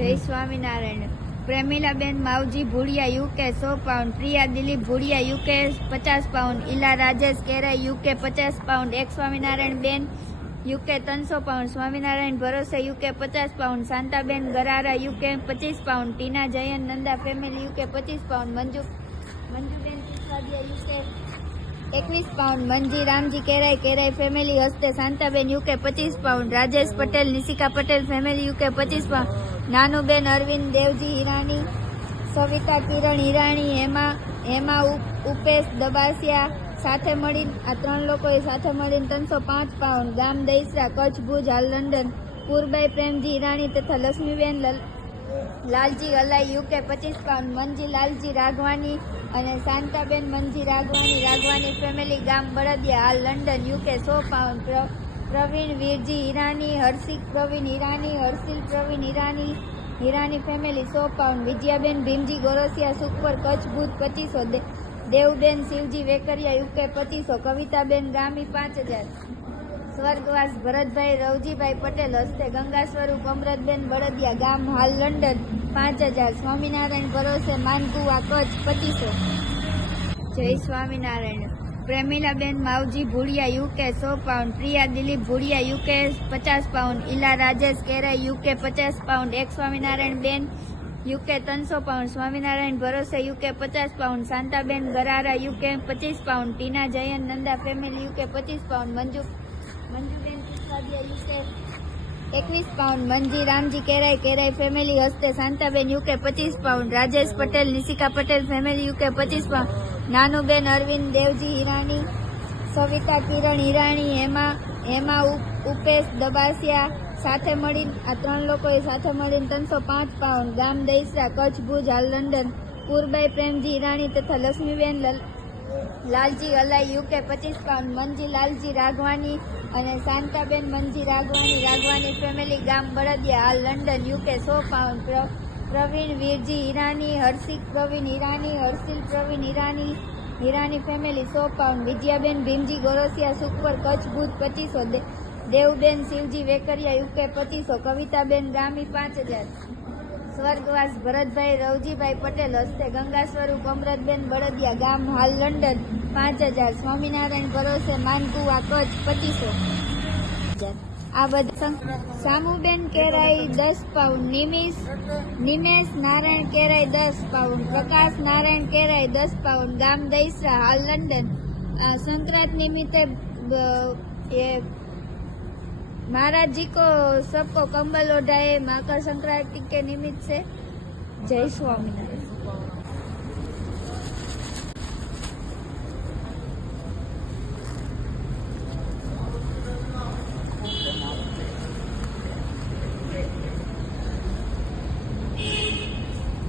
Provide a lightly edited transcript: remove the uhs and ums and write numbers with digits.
जय Swaminarayan. Premilaben Mavji Bhudiya UK 100 pound. Priya Dilip Bhudiya UK 50 pound. Ila Rajesh Kerai UK 50 pound. एक स्वामीनारायण बेन यूके 300 पाउंड। स्वामीनारायण भरोसे UK 50 pound. Shantaben Garara UK 25 pound. Tina Jayan Nanda family UK 25 pound. Manjuben Sisodia UK 21 pound. Manji Ramji Kerai family हस्ते Shantaben UK 25 pound. Rajesh Patel Nishika Patel family UK 25 pound. Nanuben Arvind Devji Hirani. Savita किरण हिराणी। हेमा उपेश दबासिया સાથે મળીને આ 3 લોકોએ સાથે મળીને 305 પાઉન્ડ। ગામ દૈસરા કચ્છ ભુજ હાલ લંડન। પૂરબાઈ પ્રેમજી હિરાણી તથા લક્ષ્મીબેન લાલજી અલાઈ यूके 25 પાઉન્ડ। મંજી લાલજી રાઘવાની અને શાંતાબેન મંજી રાઘવાની ફેમિલી ગામ બળદિયા હાલ London UK 100 pound. Pravin Virji Hirani. Harshik Pravin Hirani. Harshil Pravin Hirani family 100 pound. Vijayaben Bhimji Gorasia Sukhpar Kutch Bhuj 2500। Devben Shivji Vekaria UK 2500। Kavitaben Gami 5000। સ્વર્ગવાસ ભરતભાઈ રવજીભાઈ પટેલ હસ્તે ગંગા સ્વરૂપ અમરતબેન બળદિયા ગામ હાલ લંડન 5000। સ્વામિનારાયણ ભરોસે માનકુવા કચ્છ 2500। જય Swaminarayan. Premilaben Mavji Bhudiya UK 100 pound. Priya Dilip Bhudiya UK 50 pound. Ila Rajesh Kerai UK 50 pound. એક સ્વામિનારાયણ બેન यूके 300 પાઉન્ડ। સ્વામિનારાયણ ભરોસે UK 50 pound. Shantaben Garara UK 25 pound. Tina Jayan Nanda family UK 25 pound. Manjuben Sisodia UK 21 pound. Manji Ramji Kerai family હસ્તે Shantaben UK 25 pound. Rajesh Patel Nishika Patel family UK 25 pound. Nanuben Arvind Devji Hirani. Savita કિરણ હિરાણી। હેમા ઉપેશ દબાસિયા સાથે મળીને આ 3 લોકોએ સાથે મળીને 305 પાઉન્ડ। ગામ દૈસરા કચ્છ ભુજ હાલ લંડન। પૂરબાઈ પ્રેમજી હિરાણી તથા લક્ષ્મીબેન લાલજી અલાઈ यूके 25 પાઉન્ડ। મંજી લાલજી રાઘવાની અને શાંતાબેન મંજી રાઘવાની ફેમિલી ગામ બળદિયા હાલ London UK 100 pound. Pravin Virji Hirani. Harshik Pravin Hirani. Harshil Pravin Hirani family 100 pound. Vijayaben Bhimji Gorasia Sukhpar Kutch Bhuj 2500। Devben Shivji Vekaria UK 2500। Kavitaben Gami 5000। સ્વર્ગવાસ ભરતભાઈ રવજીભાઈ પટેલ હસ્તે ગંગા સ્વરૂપ અમરતબેન બળદિયા ગામ હાલ લંડન 5000। સ્વામિનારાયણ ભરોસે માનકુવા કચ્છ 2500। આ બધા સામુબેન કેરાઈ 10 પાઉન્ડ। નિમેશ નારાયણ કેરાઈ 10 પાઉન્ડ। પ્રકાશ નારાયણ કેરાઈ 10 પાઉન્ડ। ગામ દૈસરા હાલ લંડન। संक्रांत निमित्ते महाराज जी को सबको कंबल ओढ़ाए मकर संक्रांति के निमित्त से। जय स्वामीनारायण।